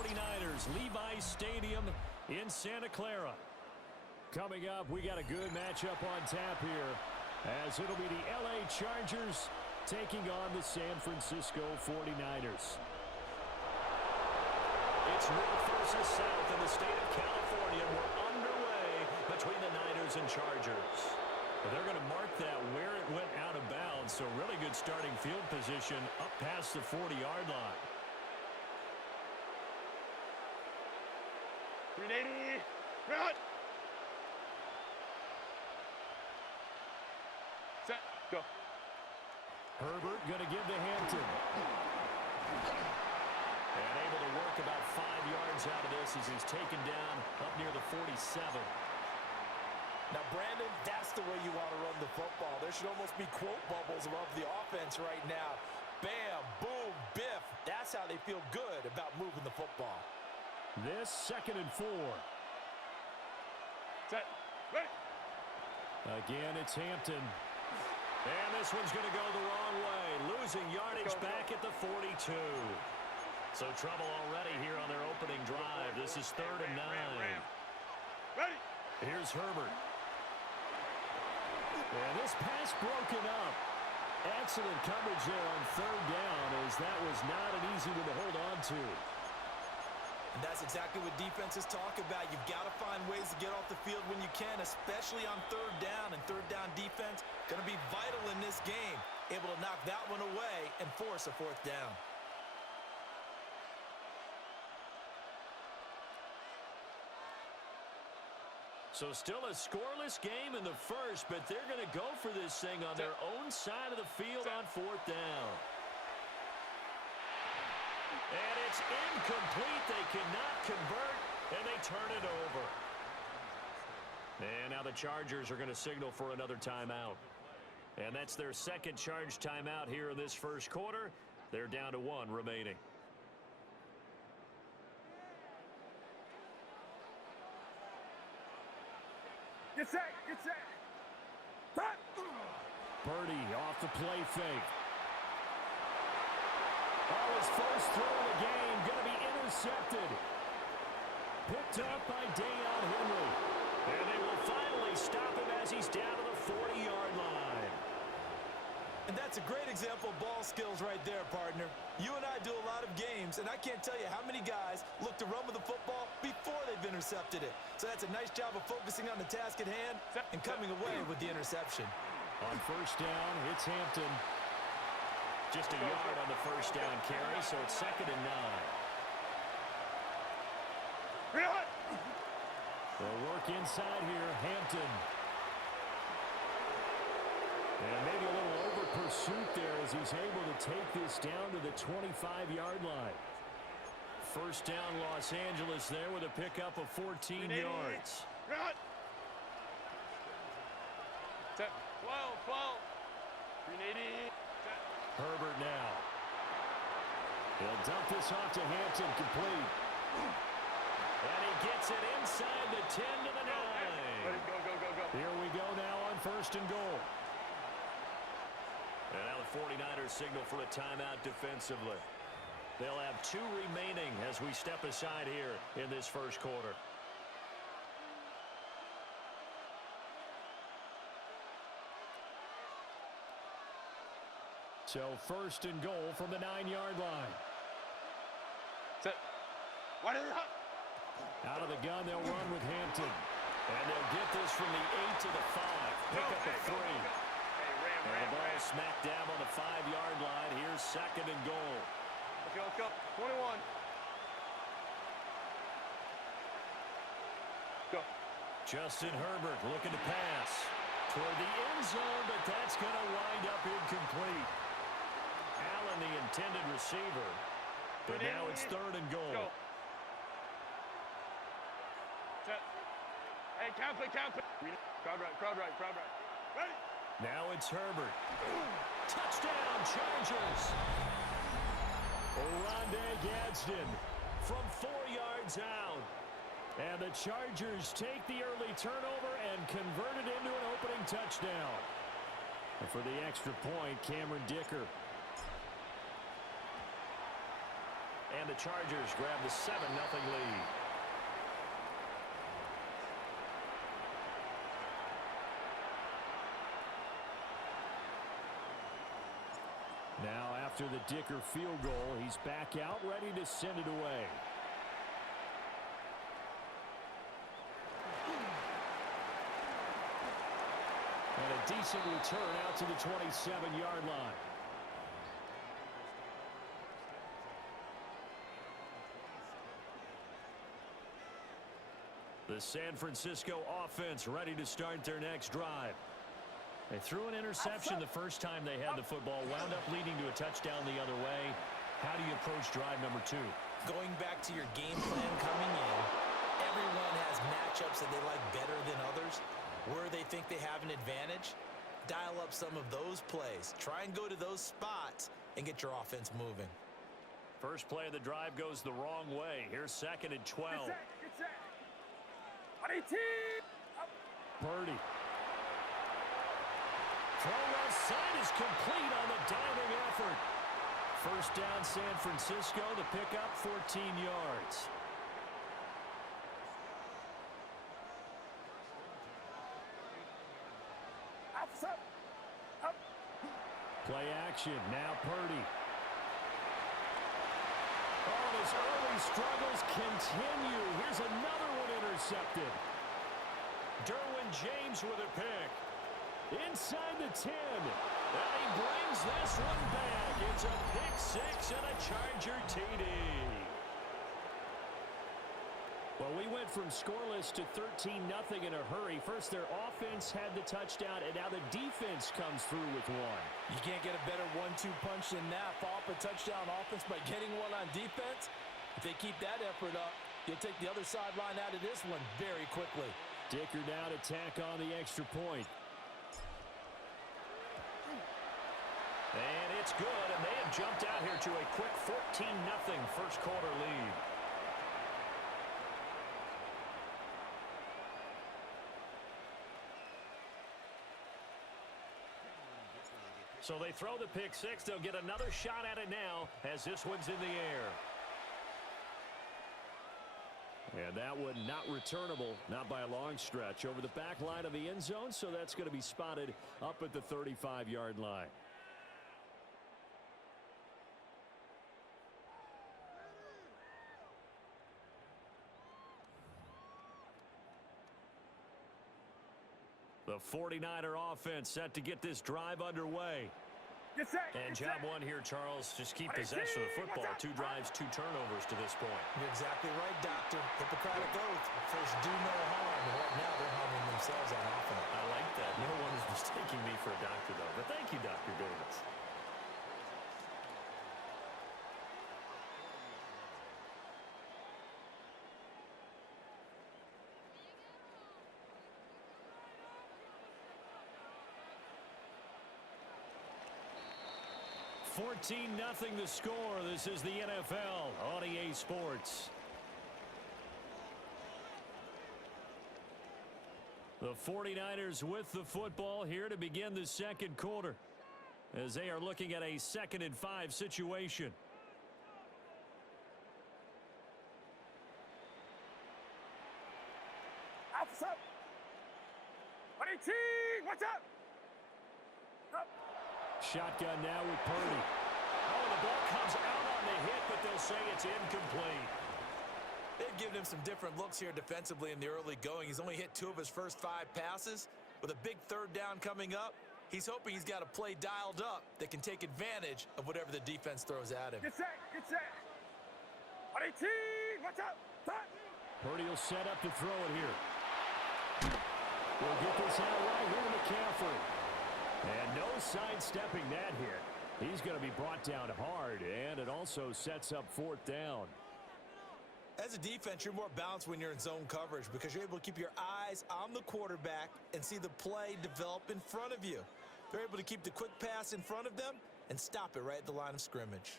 49ers, Levi's Stadium in Santa Clara. Coming up, we got a good matchup on tap here, as it'll be the LA Chargers taking on the San Francisco 49ers. It's north versus south in the state of California. We're underway between the Niners and Chargers. They're going to mark that where it went out of bounds, so really good starting field position up past the 40-yard line. 380, run! Set, go. Herbert going to give to Hampton. And able to work about 5 yards out of this as he's taken down up near the 47. Now, Brandon, that's the way you want to run the football. There should almost be quote bubbles above the offense right now. Bam, boom, biff. That's how they feel good about moving the football. This 2nd and 4. Set, ready. Again, it's Hampton. And this one's going to go the wrong way, losing yardage back at the 42. So trouble already here on their opening drive. This is 3rd and 9. Ready. Here's Herbert. And this pass broken up. Excellent coverage there on 3rd down, as that was not an easy one to hold on to. And that's exactly what defenses talk about. You've got to find ways to get off the field when you can, especially on 3rd down. And 3rd down defense going to be vital in this game. Able to knock that one away and force a 4th down. So still a scoreless game in the first, but they're going to go for this thing on their own side of the field on 4th down. And it's incomplete. They cannot convert, and they turn it over. And now the Chargers are going to signal for another timeout. And that's their 2nd charge timeout here in this first quarter. They're down to 1 remaining. Get set, get set. Purdy off the play fake. Oh, his first throw of the game going to be intercepted. Picked up by Deion Henry. And they will finally stop him as he's down to the 40-yard line. And that's a great example of ball skills right there, partner. You and I do a lot of games, and I can't tell you how many guys look to run with the football before they've intercepted it. So that's a nice job of focusing on the task at hand and coming away with the interception. On 1st down, it's Hampton. Just a yard on the 1st down carry, so it's 2nd and 9. They'll work inside here, Hampton. And maybe a little over pursuit there as he's able to take this down to the 25-yard line. 1st down, Los Angeles there with a pickup of 14 yards. Run. Set, 12, 12. 380. Herbert now. He'll dump this off to Hampton, complete. And he gets it inside the 10 to the 9. Ready, go, go, go, go. Here we go now on 1st and goal. And now the 49ers signal for a timeout defensively. They'll have 2 remaining as we step aside here in this first quarter. So 1st and goal from the 9-yard line. Set. What is it? Out of the gun, they'll run with Hampton. And they'll get this from the 8 to the 5. Pick up a 3. And the ball smack dab on the 5-yard line. Here's 2nd and goal. Let's go. 21. Go. Justin Herbert looking to pass toward the end zone, but that's going to wind up incomplete. Allen, the intended receiver. But now it's 3rd and goal. Go. Set. Hey, count play, count play. Crowd right, crowd right, crowd right. Ready. Now it's Herbert. Touchdown, Chargers. Oronde Gadsden from 4 yards out. And the Chargers take the early turnover and convert it into an opening touchdown. And for the extra point, Cameron Dicker. And the Chargers grab the 7-0 lead. Now, after the Dicker field goal, he's back out, ready to send it away. And a decent return out to the 27-yard line. The San Francisco offense ready to start their next drive. They threw an interception the first time they had the football, wound up leading to a touchdown the other way. How do you approach drive number 2? Going back to your game plan coming in, everyone has matchups that they like better than others. Where they think they have an advantage, dial up some of those plays. Try and go to those spots and get your offense moving. First play of the drive goes the wrong way. Here's 2nd and 12. Purdy. Throw left side is complete on the diving effort. First down, San Francisco. The pickup, 14 yards. Play action. Now Purdy. Oh, and his early struggles continue. Here's another one intercepted. Derwin James with a pick. Inside the 10. And he brings this one back. It's a pick 6 and a Charger TD. Well, we went from scoreless to 13-0 in a hurry. First, their offense had the touchdown, and now the defense comes through with one. You can't get a better 1-2 punch than that. Follow up a touchdown offense by getting one on defense. If they keep that effort up, you'll take the other sideline out of this one very quickly. Dicker now to tack on the extra point. And it's good, and they have jumped out here to a quick 14-0 first quarter lead. So they throw the pick 6. They'll get another shot at it now as this one's in the air. And that one not returnable, not by a long stretch, over the back line of the end zone, so that's going to be spotted up at the 35-yard line. The 49er offense set to get this drive underway. And job one here, Charles. Just keep possession of the football. 2 drives, 2 turnovers to this point. You're exactly right, Doctor. Hippocratic oath. First, do no harm. And right now, they're harming themselves on offense. I like that. No one is mistaking me for a doctor, though. But thank you, Dr. Davis. $14-0 the score. This is the NFL on EA Sports. The 49ers with the football here to begin the second quarter as they are looking at a 2nd and 5 situation. What's up? Shotgun now with Purdy. Oh, the ball comes out on the hit, but they'll say it's incomplete. They've given him some different looks here defensively in the early going. He's only hit 2 of his first 5 passes. With a big 3rd down coming up, he's hoping he's got a play dialed up that can take advantage of whatever the defense throws at him. Get set, get set. What's up? Purdy will set up to throw it here. We'll get this out right here to McCaffrey. And no sidestepping that hit. He's going to be brought down hard, and it also sets up 4th down. As a defense, you're more balanced when you're in zone coverage because you're able to keep your eyes on the quarterback and see the play develop in front of you. They're able to keep the quick pass in front of them and stop it right at the line of scrimmage.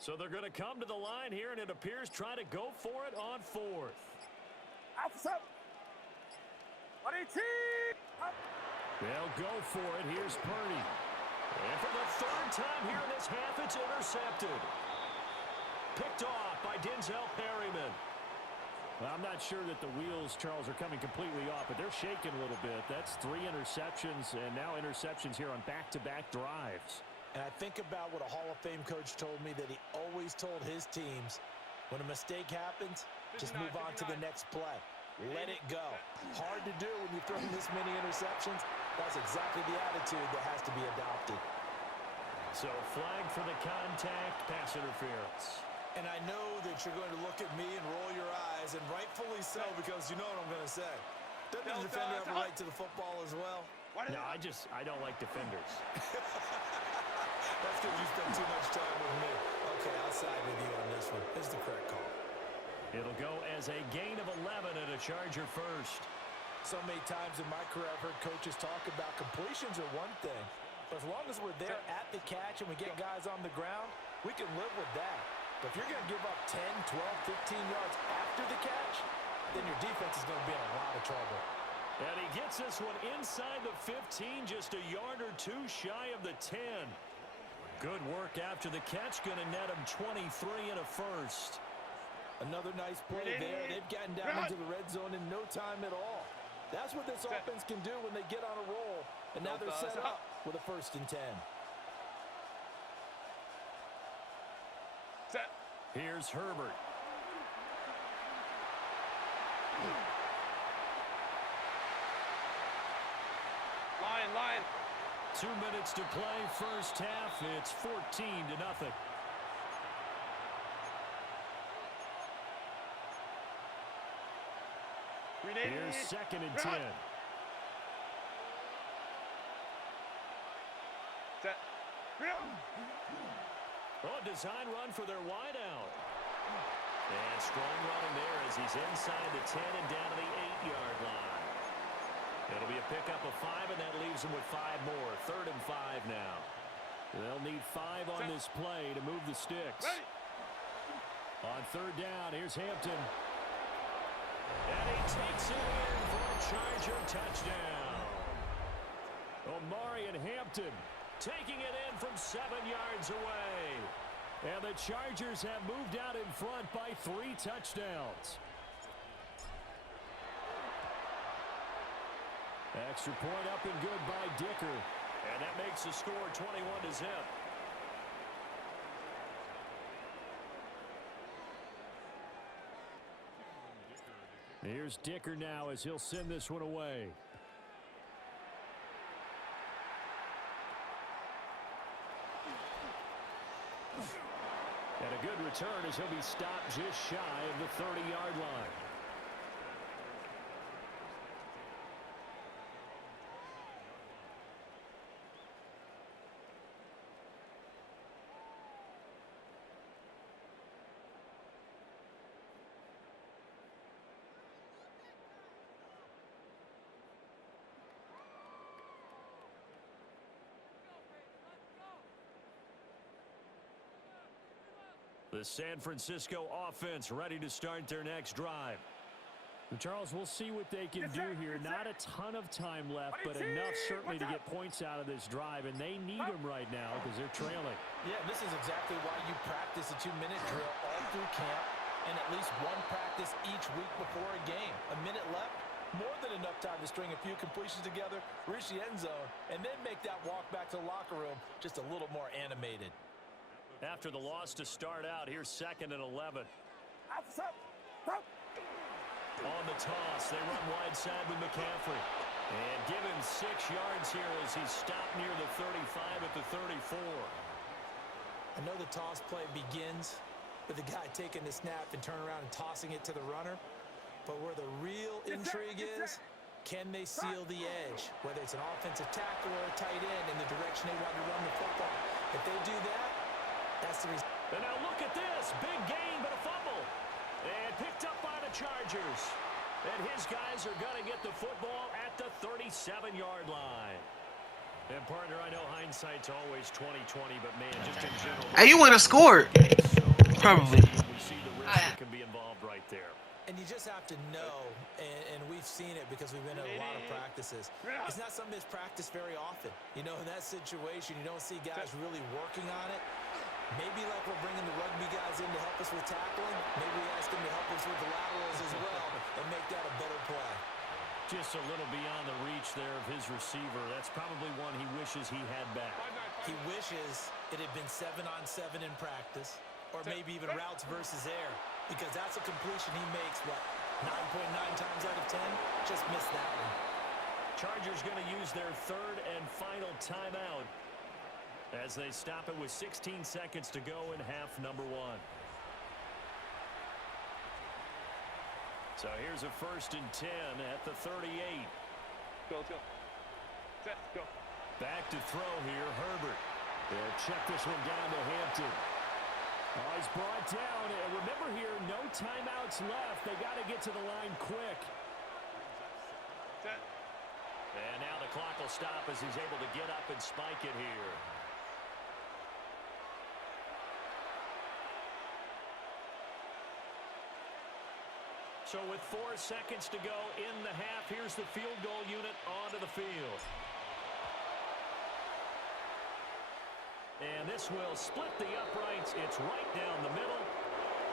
So they're going to come to the line here, and it appears try to go for it on fourth. They'll go for it. Here's Purdy. And for the third time here in this half, it's intercepted. Picked off by Denzel Perryman. Well, I'm not sure that the wheels, Charles, are coming completely off, but they're shaking a little bit. That's 3 interceptions, and now interceptions here on back-to-back drives. And I think about what a Hall of Fame coach told me, that he always told his teams, when a mistake happens, just move on to the next play. Let it go. Hard to do when you throw this many interceptions. That's exactly the attitude that has to be adopted. So flag for the contact, pass interference. And I know that you're going to look at me and roll your eyes, and rightfully so, because you know what I'm going to say. Doesn't the defender have a right to the football as well? No, I don't like defenders. That's because you spend too much time with me. Okay, I'll side with you on this one. This is the correct call. It'll go as a gain of 11 and a Charger first. So many times in my career, I've heard coaches talk about completions are one thing, but as long as we're there at the catch and we get guys on the ground, we can live with that. But if you're going to give up 10, 12, 15 yards after the catch, then your defense is going to be in a lot of trouble. And he gets this one inside the 15, just a yard or two shy of the 10. Good work after the catch, going to net him 23 and a first. Another nice play there. They've gotten down into the red zone in no time at all. That's what this offense can do when they get on a roll. And now they're set up with a 1st and 10. Set. Here's Herbert. Line. 2 minutes to play, first half. It's 14-0. Here's 2nd and 10. Set. Oh, a design run for their wideout. And strong running there as he's inside the 10 and down to the 8-yard line. It'll be a pickup of 5, and that leaves them with 5 more. 3rd and 5 now. They'll need 5 on this play to move the sticks. On 3rd down, here's Hampton. And he takes it in for a Charger touchdown. Omari and Hampton taking it in from 7 yards away. And the Chargers have moved out in front by 3 touchdowns. Extra point up and good by Dicker. And that makes the score 21-0. Here's Dicker now as he'll send this one away. And a good return as he'll be stopped just shy of the 30-yard line. The San Francisco offense ready to start their next drive. Charles, we'll see what they can do here. Not a ton of time left, but enough certainly to get points out of this drive, and they need them right now because they're trailing. Yeah, this is exactly why you practice a 2-minute drill all through camp and at least one practice each week before a game. A minute left, more than enough time to string a few completions together, reach the end zone, and then make that walk back to the locker room just a little more animated. After the loss to start out, here's 2nd and 11. On the toss, they run wide side with McCaffrey. And give him 6 yards here as he's stopped near the 35 at the 34. I know the toss play begins with the guy taking the snap and turning around and tossing it to the runner. But where the real intrigue is, can they seal the edge? Whether it's an offensive tackle or a tight end in the direction they want to run the football. If they do that, that's the reason. And now look at this. Big gain, but a fumble. And picked up by the Chargers. And his guys are going to get the football at the 37-yard line. And, partner, I know hindsight's always 20/20, but, man, just in general. Hey, you would have scored. Probably. We see the risk that can be involved right there. And you just have to know, and we've seen it because we've been at a lot of practices. It's not something that's practiced very often. You know, in that situation, you don't see guys really working on it. Maybe like we're bringing the rugby guys in to help us with tackling. Maybe we ask them to help us with the laterals as well and make that a better play. Just a little beyond the reach there of his receiver. That's probably one he wishes he had back. He wishes it had been 7-on-7 in practice, or maybe even routes versus air, because that's a completion he makes, what, 9.9 times out of 10? Just missed that one. Chargers going to use their third and final timeout as they stop it with 16 seconds to go in half number one. So here's a 1st and 10 at the 38. Go, let's go. Set, go. Back to throw here, Herbert. They'll check this one down to Hampton. Oh, he's brought down. And remember here, no timeouts left. They got to get to the line quick. Set. And now the clock will stop as he's able to get up and spike it here. So with 4 seconds to go in the half, here's the field goal unit onto the field. And this will split the uprights. It's right down the middle.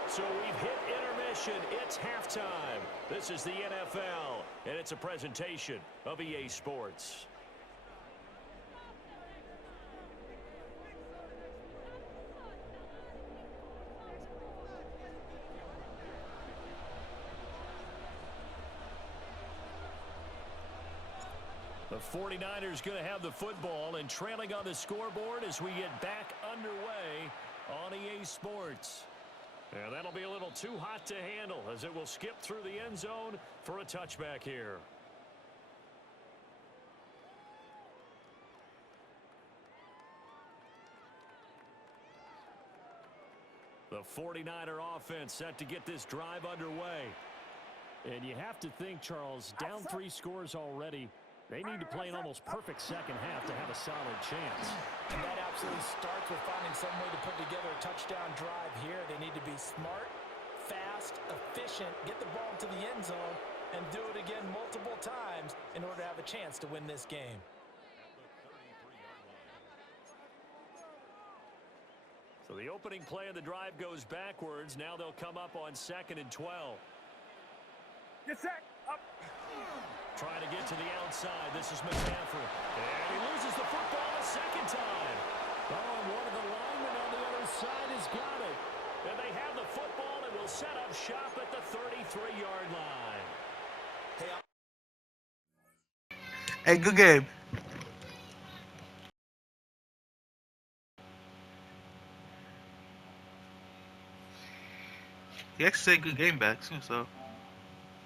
So we've hit intermission. It's halftime. This is the NFL, and it's a presentation of EA Sports. The 49ers going to have the football and trailing on the scoreboard as we get back underway on EA Sports. And that'll be a little too hot to handle as it will skip through the end zone for a touchback here. The 49er offense set to get this drive underway. And you have to think, Charles, down 3 scores already. They need to play an almost perfect second half to have a solid chance. And that absolutely starts with finding some way to put together a touchdown drive here. They need to be smart, fast, efficient, get the ball to the end zone, and do it again multiple times in order to have a chance to win this game. So the opening play of the drive goes backwards. Now they'll come up on 2nd and 12. Get set. Up. Trying to get to the outside. This is McCaffrey. And he loses the football a second time. Oh, and one of the linemen on the other side has got it. And they have the football and will set up shop at the 33-yard line. Hey, good game. He actually said good game back too, so.